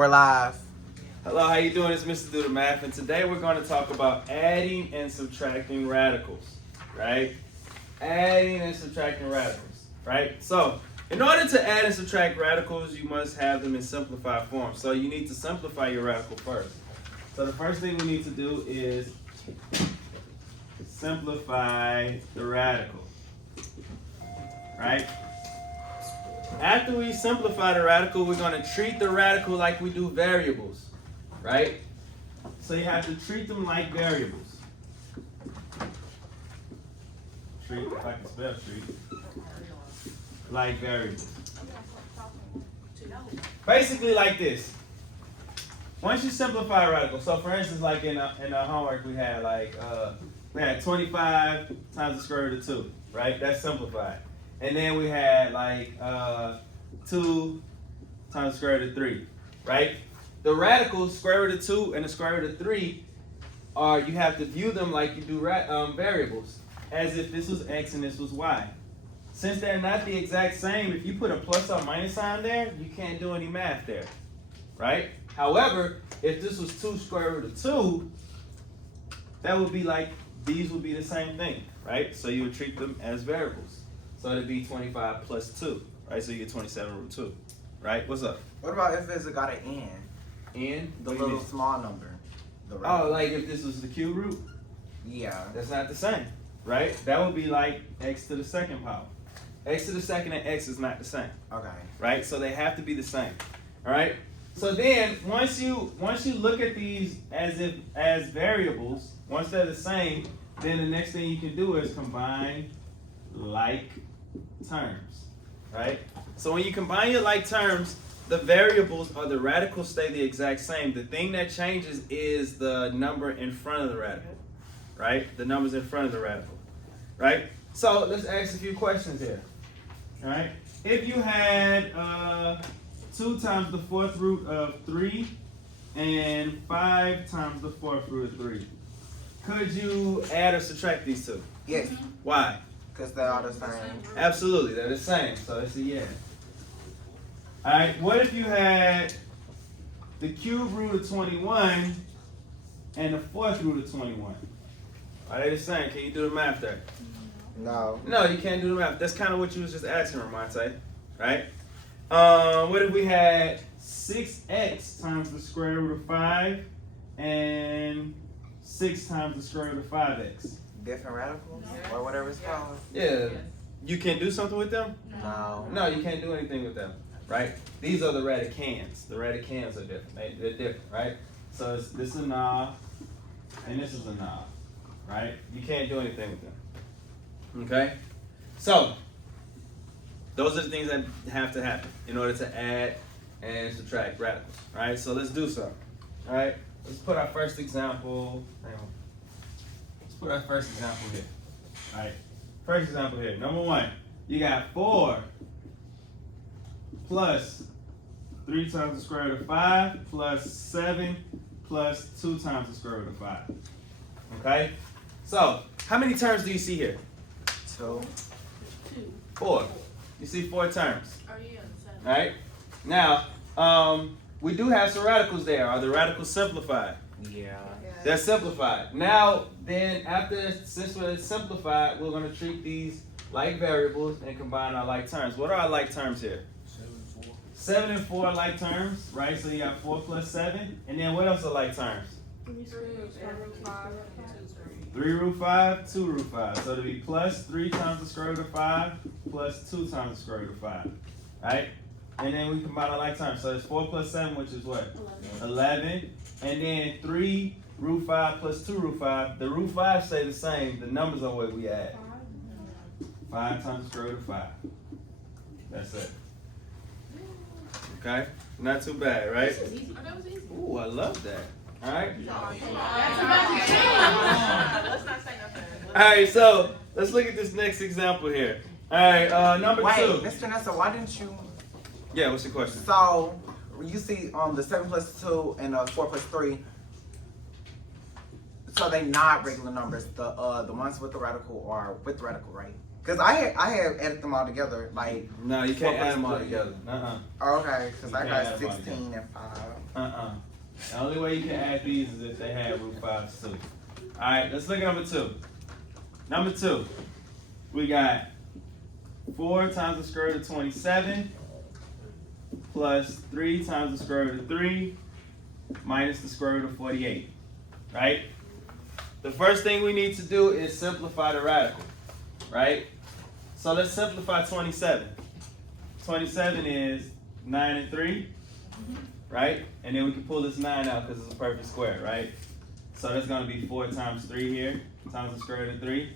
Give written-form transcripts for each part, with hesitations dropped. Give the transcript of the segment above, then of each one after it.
We're live. Hello, how you doing? It's Mr. Do the Math, and today we're going to talk about adding and subtracting radicals, right? Adding and subtracting radicals, right? So, in order to add and subtract radicals, you must have them in simplified form. So you need to simplify your radical first. So the first thing we need to do is simplify the radical, right? After we simplify the radical, we're going to treat the radical like we do variables, right? So you have to treat them like variables. Treat, if I can spell treat, like variables. Basically like this. Once you simplify a radical, so for instance, like in our homework we had we had 25 times the square root of 2, right? That's simplified. And then we had 2 times the square root of 3, right? The radicals, square root of 2 and the square root of 3, you have to view them like you do variables, as if this was x and this was y. Since they're not the exact same, if you put a plus or minus sign there, you can't do any math there, right? However, if this was 2 square root of 2, that would be like, these would be the same thing, right? So you would treat them as variables. So it'd be 25 plus 2, right? So you get 27 root 2, right? What's up? What about if it's got an n? N? The little small number. Oh, like if this was the cube root? Yeah. That's not the same, right? That would be like x to the second power. X to the second and x is not the same. Okay. Right? So they have to be the same. All right? So then once you look at these as variables, once they're the same, then the next thing you can do is combine like terms, right? So when you combine your like terms, the variables or the radicals stay the exact same. The thing that changes is the number in front of the radical, right? The numbers in front of the radical, right? So let's ask a few questions here, all right? If you had 2 times the 4th root of 3 and 5 times the 4th root of 3, could you add or subtract these two? Yes. Why? Because they're all the same. Absolutely, they're the same, so it's a yeah. All right, what if you had the cube root of 21 and the 4th root of 21? Are they the same? Can you do the math there? No. No, you can't do the math. That's kind of what you was just asking, Ramonte, right? What if we had 6x times the square root of 5 and 6 times the square root of 5x? Different radicals? Or whatever it's called? Yeah. You can do something with them? No. No, you can't do anything with them, right? These are the radicands. The radicands are different. They're different, right? So this is a knob, and this is a knob, right? You can't do anything with them. Okay? So, those are the things that have to happen in order to add and subtract radicals, right? So let's do some, all right? Let's put our first example, hang on. Let's put our first example here, all right? First example here, number 1, you got 4 plus 3 times the square root of 5 plus 7 plus 2 times the square root of 5, okay? So, how many terms do you see here? 2. 4. You see 4 terms. Oh, yeah, All right. Now, we do have some radicals there. Are the radicals simplified? Yeah. They're simplified. Now, then, since we're simplified, we're going to treat these like variables and combine our like terms. What are our like terms here? 7 and 4 are like terms, right? So you got 4 plus 7. And then what else are like terms? 3 root 5, 2 root 5. So it'll be plus 3 times the square root of 5 plus 2 times the square root of 5. Right? And then we combine our like terms. So it's 4 plus 7, which is what? 11. And then 3 root 5 plus 2 root 5. The root 5 stay the same. The numbers are what we add. 5 times the square root of 5. That's it. Okay? Not too bad, right? Ooh, I love that. All right? Let's not say nothing. All right, so let's look at this next example here. All right, number 2. Wait, Mr. Nessa, why didn't you... Yeah, what's the question? So, you see the 7 plus 2 and 4 plus 3, so they not regular numbers. The ones with the radical are with the radical, right? Because I had added them all together, like... No, you can't add them all together. Oh, okay, because I got 16 and 5. The only way you can add these is if they have root 5 too. Alright, let's look at number 2. Number 2, we got 4 times the square root of 27 plus 3 times the square root of 3 minus the square root of 48. Right? The first thing we need to do is simplify the radical. Right? So let's simplify 27. 27 is 9 and 3. Right? And then we can pull this 9 out because it's a perfect square, right? So that's going to be 4 times 3 here, times the square root of 3.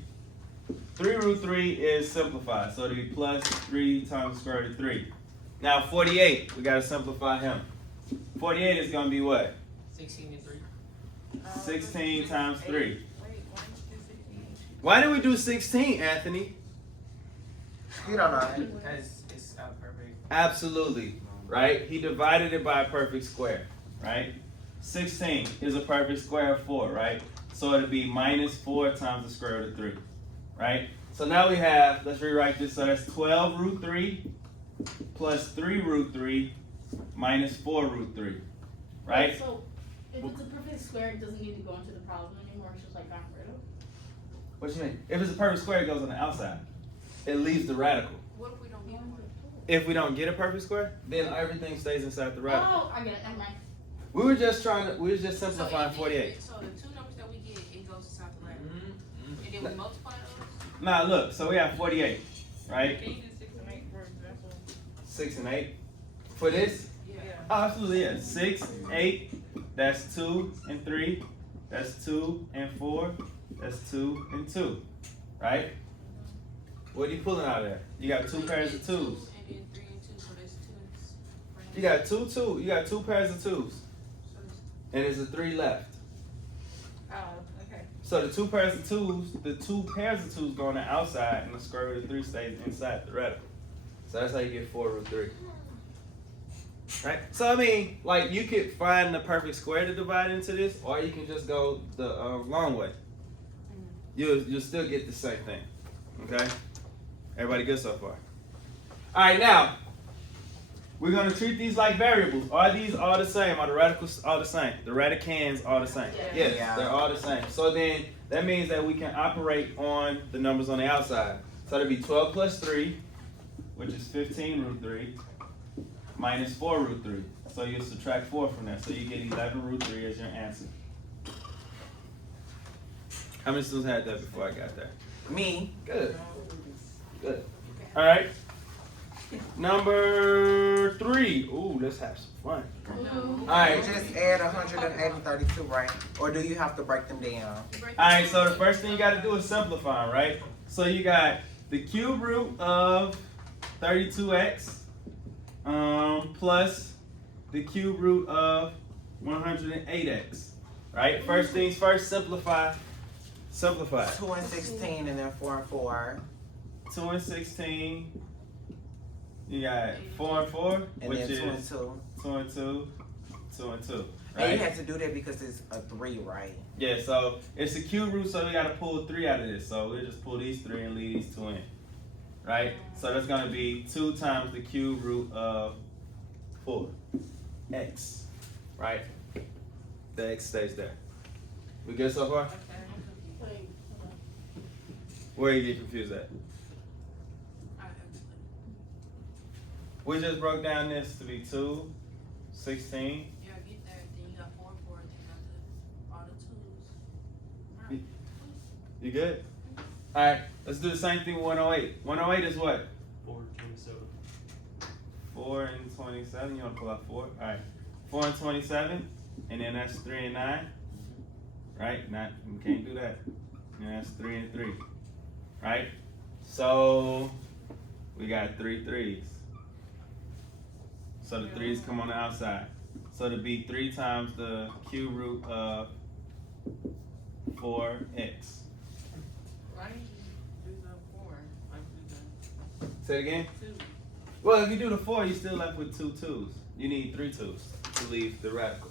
3 root 3 is simplified, so it'll be plus 3 times the square root of 3. Now 48, we got to simplify him. 48 is going to be what? 16 and 3. 16 times 3. Wait, why did you do 16? Why did we do 16, Anthony? You don't know. Because it's perfect. Absolutely, right? He divided it by a perfect square, right? 16 is a perfect square of 4, right? So it'll be minus 4 times the square root of 3, right? So now we have, let's rewrite this, so that's 12 root 3 plus 3 root 3 minus 4 root 3, right? So if it's a perfect square, it doesn't need to go into the problem anymore. It's just like gotten rid of. What you mean? If it's a perfect square, it goes on the outside. It leaves the radical. What if we don't get one? If we don't get a perfect square, then everything stays inside the radical. Oh, I get it. Never mind. We were just simplifying 48. So the two numbers that we get, it goes inside the radical. And then we multiply those? Now look, so we have 48, right? Can you do 6 and 8 for example? 6 and 8. For this? Yeah. Oh, absolutely, yeah. 6, 8, that's 2 and 3. That's 2 and 4. That's 2 and 2. Right? What are you pulling out of there? You got 2 pairs of 2s. And then 3 and 2, so that's 2. You got 2, 2. You got 2 pairs of 2s. And there's a 3 left. Oh, okay. So the 2 pairs of 2s, the 2 pairs of 2s go on the outside and the square root of 3 stays inside the radical. So that's how you get 4 root 3. Right? So I mean, like you could find the perfect square to divide into this, or you can just go the long way. You'll still get the same thing. Okay? Everybody good so far? Alright, now we're gonna treat these like variables. Are these all the same? Are the radicals all the same? The radicands all the same? Yes, Yeah. they're all the same. So then that means that we can operate on the numbers on the outside. So that'd be 12 plus 3, which is 15 root 3, minus 4 root 3. So you subtract 4 from that. So you get 11 root 3 as your answer. How many students had that before I got there? Me. Good. Good. All right. Number 3. Ooh, let's have some fun. All right. Just add 180 and 32, right? Or do you have to break them down? All right. So the first thing you got to do is simplify, right? So you got the cube root of 32x plus the cube root of 108x. Right. First things first. Simplify. Simplify. 2 and 16 and then 4 and 4. 2 and 16. You got 4 and 4, And which then is 2 and 2. 2 and 2, 2 and 2. And Right? you had to do that because it's a 3, right? Yeah, so it's a cube root, so we got to pull 3 out of this. So we'll just pull these 3 and leave these 2 in. Right? So that's going to be 2 times the cube root of 4x. Right? The x stays there. We good so far? Wait, Where you get confused at? We just broke down this to be 2, 16. Yeah, get that. Then you got 4 and 4, then you got all the 2s. You good? All right, let's do the same thing with 108. 108 is what? 4 and 27. 4 and 27. You want to pull out 4? All right. 4 and 27, and then that's 3 and 9. Right? Not, we can't do that. And that's 3 and 3. Right? So we got 3 3s. So the 3s come on the outside. So it'll be 3 times the cube root of 4x. Why didn't you do the 4? Like do the Say it again. 2? Well, if you do the 4, you're still left with 2 2s. You need 3 2s to leave the radical.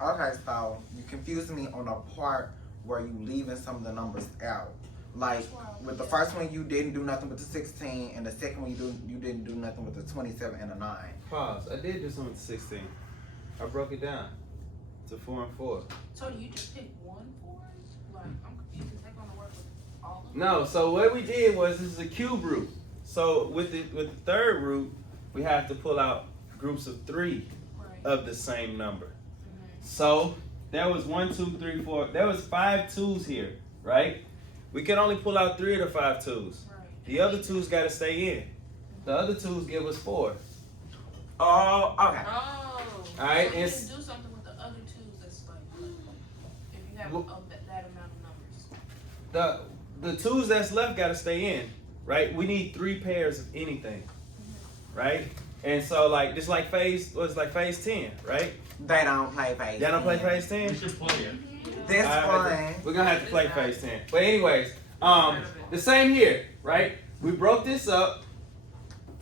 Okay, so you confused me on the part where you leaving some of the numbers out. Like with the first one, you didn't do nothing with the 16, and the second one, you didn't do nothing with the 27 and the 9. Pause. I did do something with the 16. I broke it down to 4 and 4. So you just picked one for it? Like, I'm confused. Is that gonna work with all of them? No, so what we did was this is a cube root. So with the third root, we have to pull out groups of 3 Right. of the same number. Mhm. So there was 1, 2, 3, 4. There was 5 2s here, right? We can only pull out 3 of the 5 2s. Right. The other 2s got to stay in. The other 2s give us 4. Oh, okay. Oh. Alright, So you it's- can do something with the other twos that's like, if you have Well- that amount of numbers. The 2s that's left got to stay in, right? We need 3 pairs of anything, right? And so like just like phase 10, right? They don't play phase. Y'all don't play 10. phase 10? We should play it. This one. We're gonna have to play phase 10. But anyways, the same here, right? We broke this up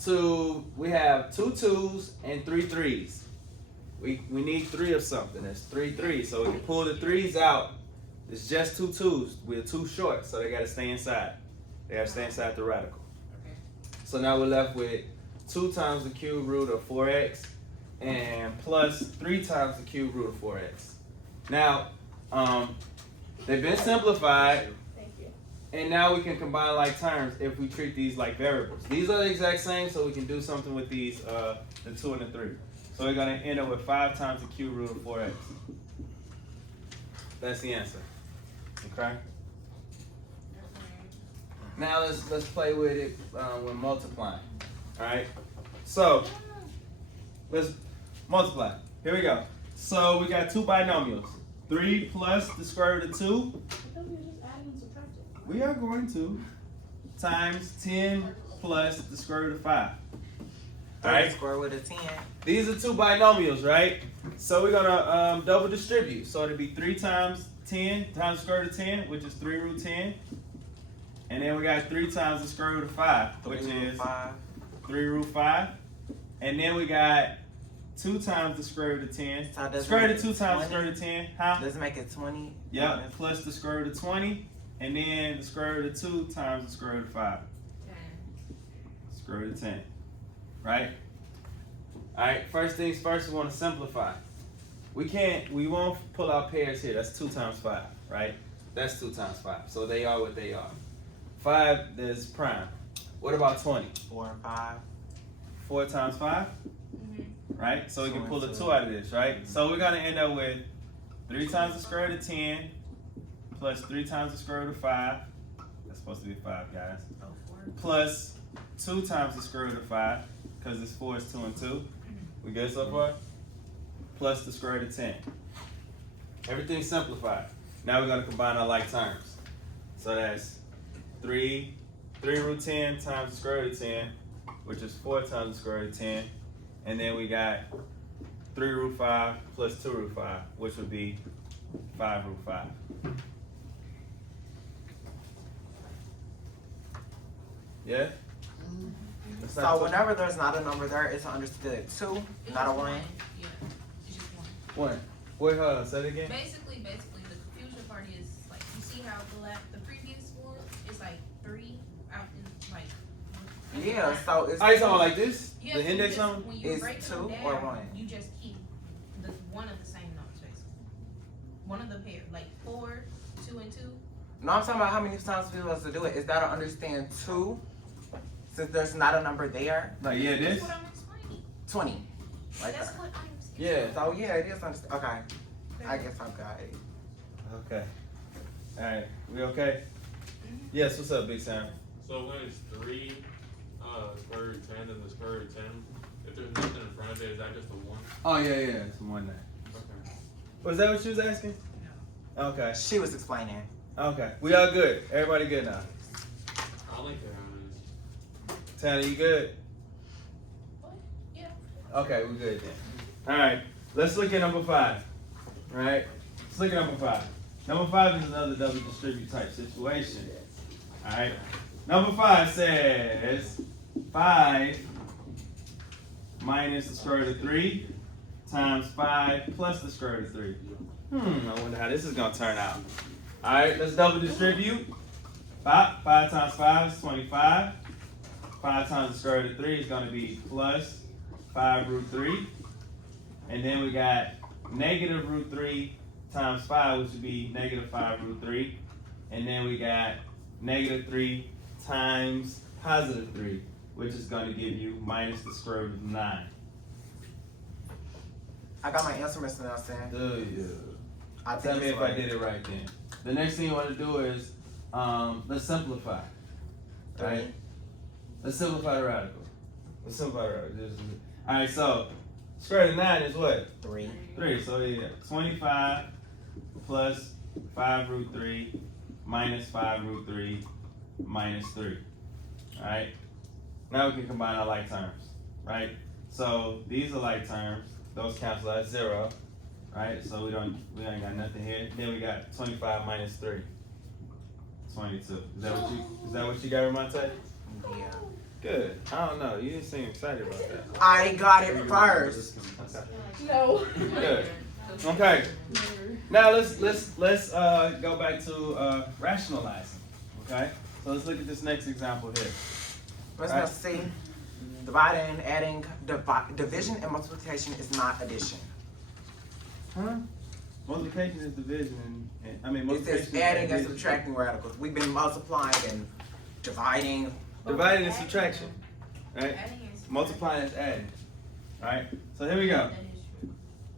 to we have 2 2s and 3 3s. We need 3 of something. There's 3 3s. So we can pull the 3s out. It's just 2 2s. We're 2 short, so they gotta stay inside. They gotta stay inside the radical. Okay. So now we're left with 2 times the cube root of 4x and plus 3 times the cube root of 4x. Now, they've been simplified, Thank you. and now we can combine like terms if we treat these like variables. These are the exact same, so we can do something with these, the 2 and the 3. So we're gonna end up with 5 times the cube root of 4x. That's the answer. Okay. Now let's play with it when multiplying. All right. So let's multiply. Here we go. So we got 2 binomials. 3 plus the square root of 2. I thought we were just adding and subtracting. We are going to times 10 plus the square root of 5. All right. Square root of 10. These are 2 binomials, right? So we're gonna double distribute. So it'll be 3 times 10 times the square root of 10, which is 3 root 10. And then we got 3 times the square root of 5, which is 3 root 5. And then we got 2 times the square root of 10. So does it Square root of make 2 it times the 20? square root of 10, huh? Let's make it 20. Yep, plus the square root of 20. And then the square root of 2 times the square root of 5. Square root of 10. Right? Alright, first things first, we want to simplify. We won't pull out pairs here. That's 2 times 5, right? That's 2 times 5. So they are what they are. 5 is prime. What about 20? 4 and 5. 4 times 5? Right? So we can pull the 2 out of this, right? So we're going to end up with 3 times the square root of 10 plus 3 times the square root of 5. That's supposed to be 5, guys. Plus 2 times the square root of 5, because this 4 is 2 and 2. We good so far? Plus the square root of 10. Everything's simplified. Now we're going to combine our like terms. So that's 3 root 10 times the square root of 10, which is 4 times the square root of 10. And then we got 3 root 5 plus 2 root 5, which would be 5 root 5. Yeah? That's not So whenever there's not a number there, it's understood 2, not a 1. Yeah, it's just one. one. Wait, hold on, say it again. Basically, the confusion part is like you see how the previous one is like 3 out in like. Yeah, so it's I saw like this? Yeah, The so index you number? just, when you is break 2 them down, or 1? you just keep the one of the same numbers basically. One of the pair, like 4, 2, and 2. No, I'm talking about how many times we supposed to do it. Is that to understand 2? Since there's not a number there, Like, yeah, That's this? what I'm explaining. 20. Right That's there. what I'm explaining. Yeah. So yeah, it is understood. Okay. I guess I'm good. Okay. Alright, we okay? Yes, what's up, Big Sam? So when it's 3 square root 10 and the square root of 10, if there's nothing in front of it, is that just a 1? Oh, yeah, it's 1 there. Okay. Was that what you was asking? No. Okay. She was explaining. Okay. We all good. Everybody good now. I like that how it is. Tanner, you good? What? Yeah. Okay, we good then. Alright, let's look at number 5. Right? Let's look at number 5. Number 5 is another double distribute type situation. Alright? Number 5 says 5 minus the square root of 3 times 5 plus the square root of 3. I wonder how this is going to turn out. Alright, let's double distribute. 5 times 5 is 25. 5 times the square root of 3 is going to be plus 5 root 3. And then we got negative root 3 times 5, which would be negative 5 root 3. And then we got negative 3 times positive 3, which is going to give you minus the square root of 9. I got my answer, Mr. Nelson. Do you? I think Tell me it's if right. I did it right then. The next thing you want to do is, let's simplify. Right? Let's simplify the radical. Let's simplify the radical. Alright, so square root of 9 is what? 3. 3. So yeah, 25 plus 5 root 3 minus 5 root 3 minus 3. Alright? Now we can combine our like terms. Right? So these are like terms. Those cancel out 0. Right? So we ain't got nothing here. Then we got 25 minus 3. 22. Is that what you got, Ramonte? Yeah. Good. I don't know. You didn't seem excited about that. I got it first. Okay. No. Good. Okay. Now let's go back to rationalizing. Okay. So let's look at this next example here. Let's now see. Dividing, adding, division, and multiplication is not addition. Huh? Multiplication is division, and I mean It multiplication. says is adding and division. subtracting radicals. We've been multiplying and dividing. Dividing is subtraction, right? Adding is- Multiplying is adding. All right. So here we go. That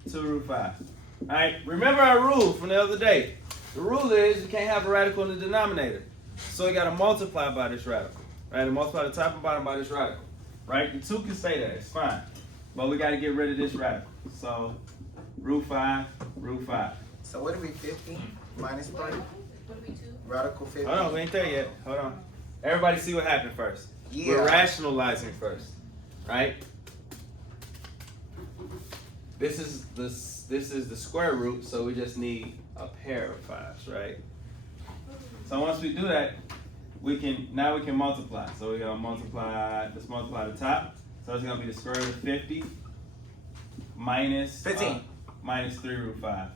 is true. 2 root 5. All right. Remember our rule from the other day. The rule is you can't have a radical in the denominator, so you got to multiply by this radical, right? And multiply the top and bottom by this radical, right? The 2 can stay there. It's fine, but we got to get rid of this radical. So root 5, root 5. So what do we 50 minus 3? What do we do? Radical 50. Hold on, we ain't there yet. Hold on. Everybody see what happened first. Yeah. We're rationalizing first, right? This is the square root, so we just need a pair of 5s, right? So once we do that, we can multiply. So we're gonna multiply. Let's multiply the top. So it's gonna be the square root of 50 minus 15. Minus 3 root 5.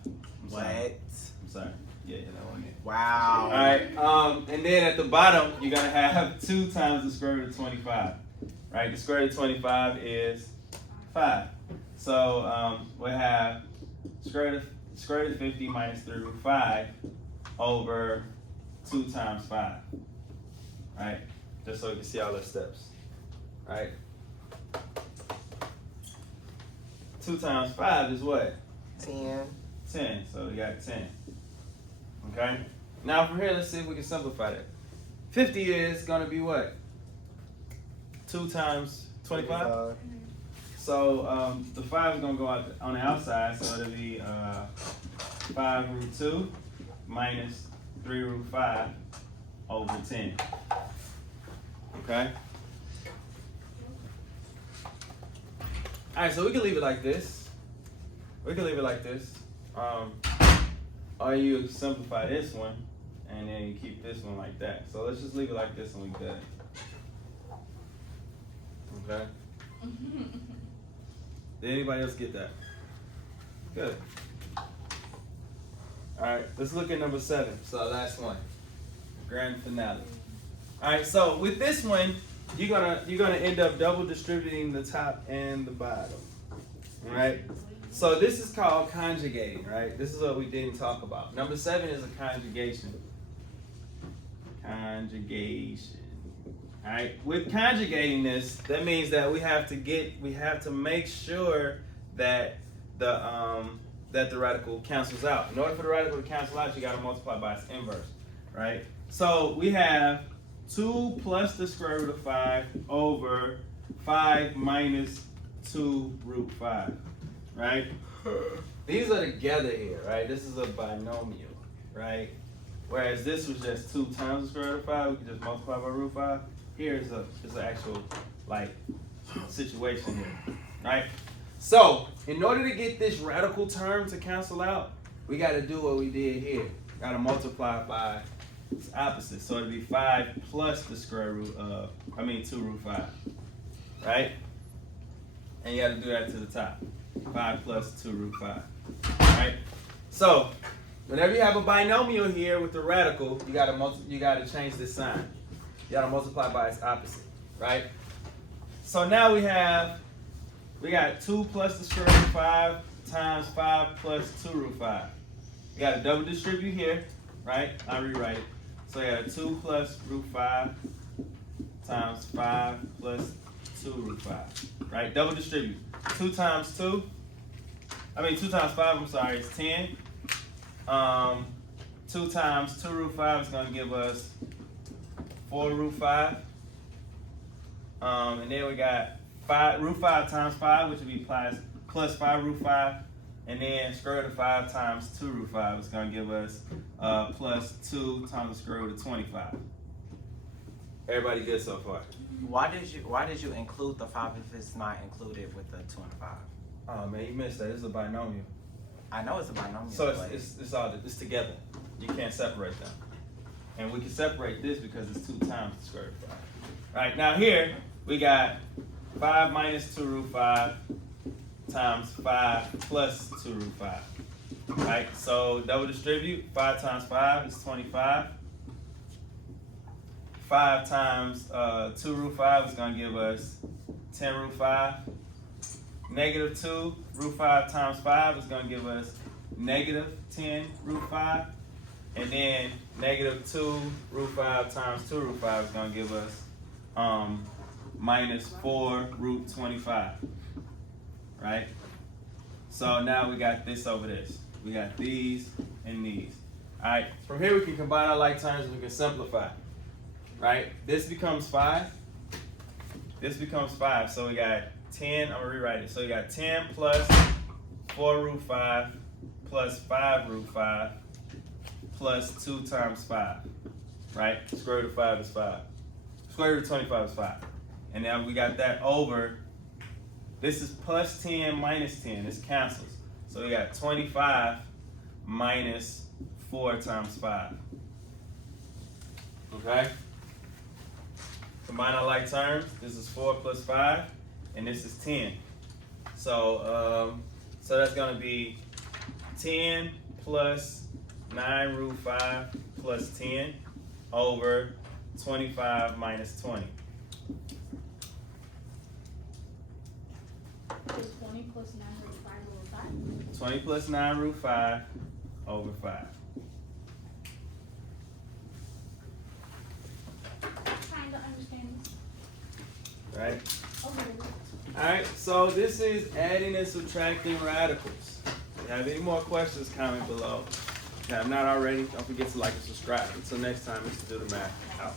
What? I'm sorry. Yeah, that one. Wow. All right, and then at the bottom, you're gonna have 2 times the square root of 25, right? The square root of 25 is 5. So we have square root of 50 minus 3 root 5 over 2 times 5, right? Just so you can see all the steps, right? 2 times 5 is what? 10. 10, so we got 10. Okay? Now from here, let's see if we can simplify that. 50 is going to be what? 2 times 25? So the 5 is going to go out on the outside, so it'll be 5 root 2 minus 3 root 5 over 10. Okay? Alright, so we can leave it like this. We can leave it like this. Or you simplify this one, and then you keep this one like that. So let's just leave it like this and we good. Okay? Did anybody else get that? Good. Alright, let's look at number 7. So last one. Grand finale. Alright, so with this one, you're gonna end up double distributing the top and the bottom. Alright? So this is called conjugating, right? This is what we didn't talk about. Number 7 is a conjugation. Conjugation. All right. With conjugating this, that means that we have to make sure that the radical cancels out. In order for the radical to cancel out, you got to multiply by its inverse, right? So we have 2 plus the square root of 5 over 5 minus 2 root 5. Right? These are together here, right? This is a binomial, right? Whereas this was just 2 times the square root of 5, we can just multiply by root 5. Here is an actual situation here, right? So in order to get this radical term to cancel out, we got to do what we did here. Got to multiply by its opposite. So it'd be 5 plus the square root of 2 root 5, right? And you got to do that to the top. 5 plus 2 root 5. Alright? So, whenever you have a binomial here with the radical, you gotta change this sign. You gotta multiply by its opposite, right? So now we got 2 plus the square root of 5 times 5 plus 2 root 5. We got to double distribute here, right? I'll rewrite it. So we got 2 plus root 5 times 5 plus 2 root 5, right? Double distribute. 2 times 5, I'm sorry, is 10. 2 times 2 root 5 is going to give us 4 root 5. And then we got root 5 times 5, which would be plus 5 root 5. And then square root of 5 times 2 root 5 is going to give us plus 2 times the square root of 25. Everybody good so far? Why did you include the 5 if it's not included with the 2 and 5? Oh man, you missed that. This is a binomial. I know it's a binomial. So but it's together. You can't separate them. And we can separate this because it's 2 times the square root of 5. All right, now here we got 5 minus 2 root 5 times 5 plus 2 root 5. All right, so double distribute. 5 times 5 is 25. 5 times 2 root 5 is going to give us 10 root 5. Negative 2 root 5 times 5 is going to give us negative 10 root 5. And then negative 2 root 5 times 2 root 5 is going to give us minus 4 root 25. Right? So now we got this over this. We got these and these. All right, from here we can combine our like terms and we can simplify. Right? This becomes 5. This becomes 5. So we got 10. I'm going to rewrite it. So we got 10 plus 4 root 5 plus 5 root 5 plus 2 times 5. Right? Square root of 5 is 5. Square root of 25 is 5. And now we got that over. This is plus 10 minus 10. This cancels. So we got 25 minus 4 times 5. Okay? Combine our like terms. This is 4 plus 5, and this is 10. So that's going to be 10 plus 9 root 5 plus 10 over 25 minus 20. Is 20 plus 9 root 5 over 5? 20 plus 9 root 5 over 5. Trying to understand this. Right? Okay. Alright, so this is adding and subtracting radicals. If you have any more questions, comment below. If you have not already, don't forget to like and subscribe. Until next time, let's do the math. Out.